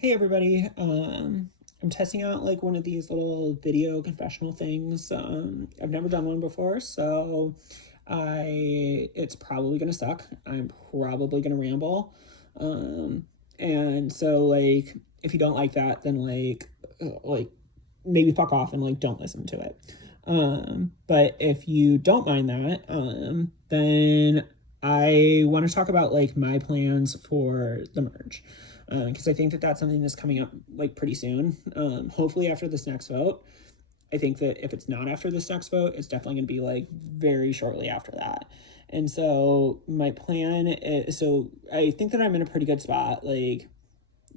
Hey everybody. I'm testing out like one of these little video confessional things. I've never done one before, so I it's probably gonna suck. I'm probably gonna ramble. And so like if you don't like that, then like maybe fuck off and like don't listen to it. But if you don't mind that, then I want to talk about like my plans for the merge, because I think that that's something that's coming up like pretty soon. Hopefully after this next vote. I think that if it's not after this next vote, it's definitely going to be like very shortly after that. And so my plan is, so I think that I'm in a pretty good spot. Like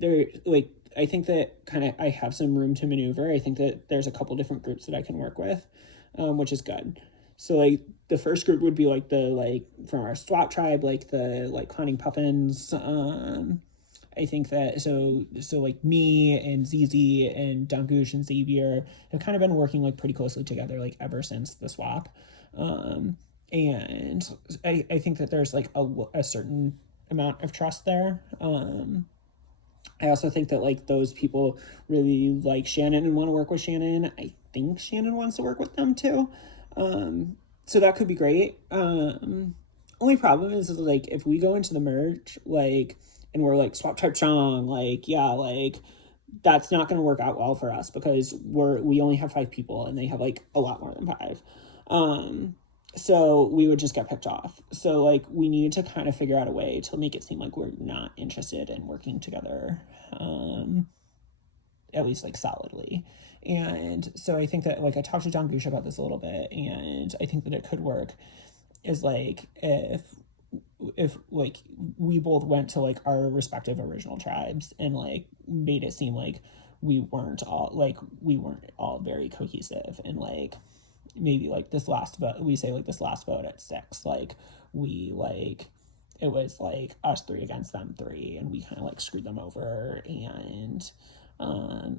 I think that kind of I have some room to maneuver. I think that there's a couple different groups that I can work with, which is good. So like the first group would be like the like from our SWAT tribe, like the like clowning puffins. I think that so like me and ZZ and Dangush and Xavier have kind of been working like pretty closely together like ever since the swap. And I think that there's like a certain amount of trust there. I also think that like those people really like Shannon and want to work with Shannon. I think Shannon wants to work with them too. So that could be great. Only problem is like if we go into the merge like and we're like swap type Chong, like yeah, like that's not going to work out well for us because we only have 5 people and they have like a lot more than 5. So we would just get picked off. So like we need to kind of figure out a way to make it seem like we're not interested in working together, at least like solidly. And so I think that like I talked to John Goosh about this a little bit, and I think that it could work is like if like we both went to like our respective original tribes and like made it seem like we weren't all very cohesive, and like maybe like this last vote we say like this last vote at 6, like we like it was like us 3 against them 3 and we kind of like screwed them over, and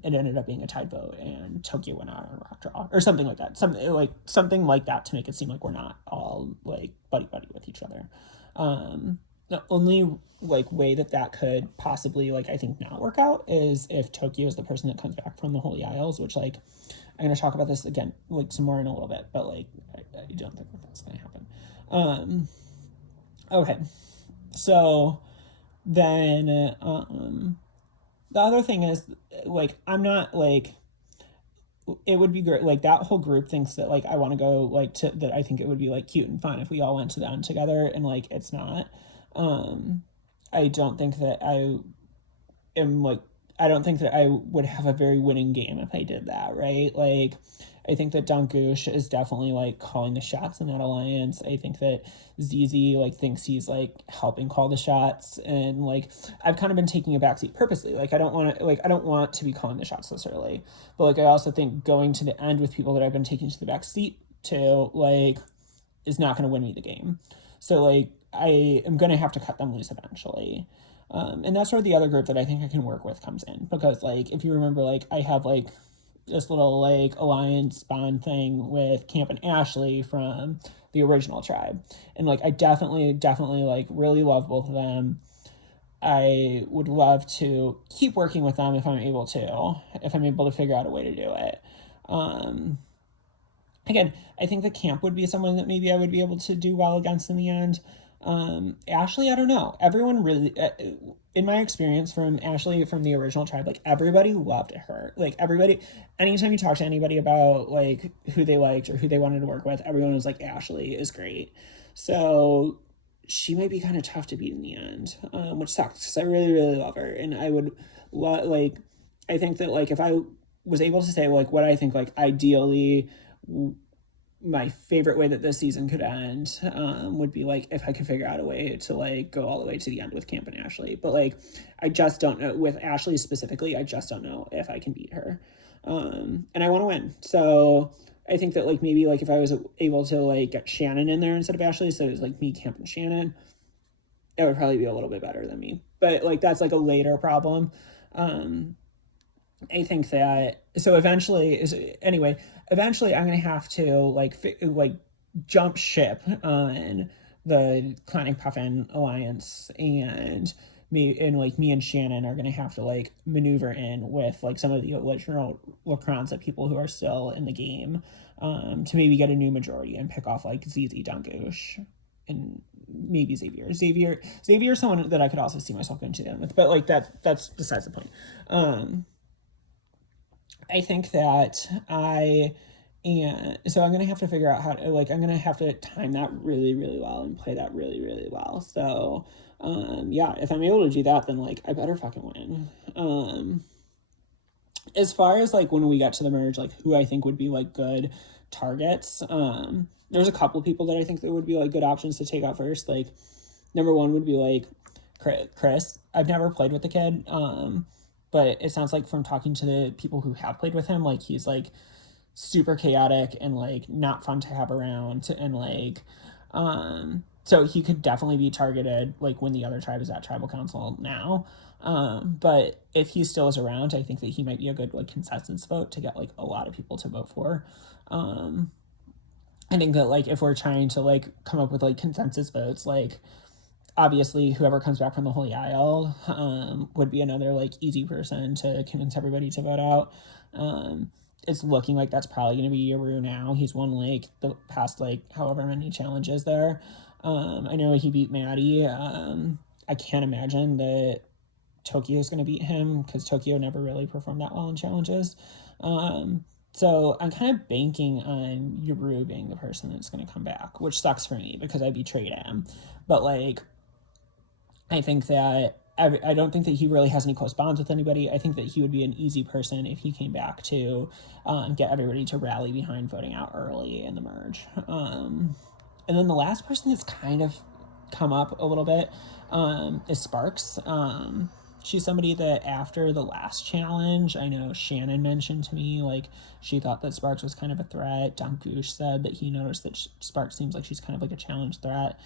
it ended up being a tied vote and Tokyo went out on rock draw or something like that, something like that to make it seem like we're not all like buddy with each other. The only like way that that could possibly like I think not work out is if Tokyo is the person that comes back from the Holy Isles, which like I'm gonna talk about this again like some more in a little bit, but like I don't think that that's gonna happen. Okay, so then the other thing is like I'm not like it would be great like that whole group thinks that like I want to go like to that I think it would be like cute and fun if we all went to them together, and like it's not. I don't think that am like I don't think that I would have a very winning game if I did that, right? Like I think that Dankush is definitely like calling the shots in that alliance. I think that ZZ like thinks he's like helping call the shots, and like I've kind of been taking a backseat purposely. Like I don't want to be calling the shots necessarily, but like I also think going to the end with people that I've been taking to the back seat to like is not going to win me the game. So like I am going to have to cut them loose eventually. And that's where the other group that I think I can work with comes in, because like if you remember, like I have like this little like alliance bond thing with Camp and Ashley from the original tribe, and like I definitely like really love both of them. I would love to keep working with them if I'm able to figure out a way to do it. Again, I think the Camp would be someone that maybe I would be able to do well against in the end. Ashley, I don't know. Everyone really, in my experience from Ashley from the original tribe, like everybody loved her. Like everybody, anytime you talk to anybody about like who they liked or who they wanted to work with, everyone was like, Ashley is great. So she might be kind of tough to beat in the end, which sucks because I really love her, and I would like. I think that like if I was able to say like what I think like ideally my favorite way that this season could end, would be like if I could figure out a way to like go all the way to the end with Camp and Ashley. But like I just don't know with Ashley specifically. I just don't know if I can beat her, and I want to win. So I think that like maybe like if I was able to like get Shannon in there instead of Ashley, so it was like me, Camp, and Shannon, it would probably be a little bit better than me. But like that's like a later problem. I think that so eventually I'm gonna have to like jump ship on the Clanning Puffin alliance and me and Shannon are gonna have to like maneuver in with like some of the original Lacroix people who are still in the game, to maybe get a new majority and pick off like ZZ Dunkoosh and maybe Xavier's someone that I could also see myself going to the end with, but like that's besides the point. I think that so I'm gonna have to figure out how to like I'm gonna have to time that really really well and play that really really well. So yeah, if I'm able to do that, then like I better fucking win. As far as like when we get to the merge, like who I think would be like good targets, there's a couple people that I think that would be like good options to take out first. Like number one would be like Chris. I've never played with the kid, but it sounds like from talking to the people who have played with him, like he's like super chaotic and like not fun to have around, and like so he could definitely be targeted like when the other tribe is at tribal council now. But if he still is around, I think that he might be a good like consensus vote to get like a lot of people to vote for. I think that like if we're trying to like come up with like consensus votes, like obviously whoever comes back from the Holy Isle would be another like easy person to convince everybody to vote out. It's looking like that's probably going to be Yaru now. He's won like the past like however many challenges there. I know he beat Maddie. I can't imagine that Tokyo's going to beat him because Tokyo never really performed that well in challenges. So I'm kind of banking on Yaru being the person that's going to come back, which sucks for me because I betrayed him. But like, I think that I don't think that he really has any close bonds with anybody. I think that he would be an easy person if he came back to get everybody to rally behind voting out early in the merge. And then the last person that's kind of come up a little bit is Sparks. She's somebody that after the last challenge, I know Shannon mentioned to me, like, she thought that Sparks was kind of a threat. Dunkoosh said that he noticed that Sparks seems like she's kind of like a challenge threat.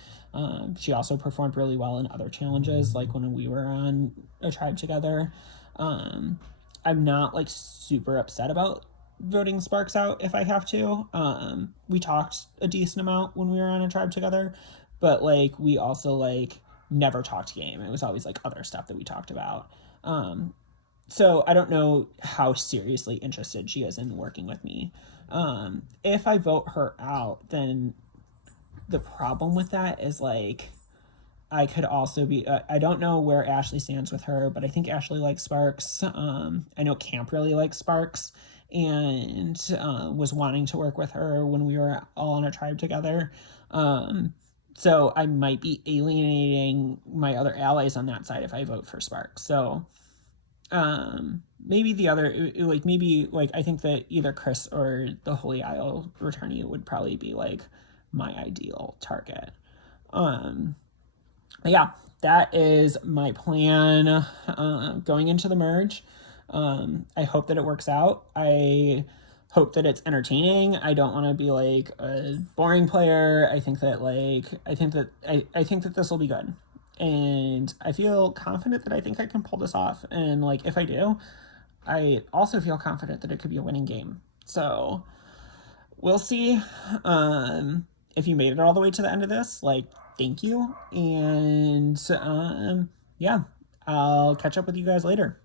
She also performed really well in other challenges, like when we were on a tribe together. I'm not, like, super upset about voting Sparks out if I have to. We talked a decent amount when we were on a tribe together, but, like, we also, like, never talked game. It was always like other stuff that we talked about. So I don't know how seriously interested she is in working with me. If I vote her out, then the problem with that is like I could also be I don't know where Ashley stands with her, but I think Ashley likes Sparks. I know Camp really likes Sparks and was wanting to work with her when we were all on a tribe together. So I might be alienating my other allies on that side if I vote for Sparks. So maybe the other, like maybe like I think that either Chris or the Holy Isle returnee would probably be like my ideal target. Yeah, that is my plan going into the merge. I hope that it works out. I hope that it's entertaining. I don't want to be like a boring player. I think that this will be good. And I feel confident that I think I can pull this off. And like if I do, I also feel confident that it could be a winning game. So we'll see. If you made it all the way to the end of this, like thank you. And yeah, I'll catch up with you guys later.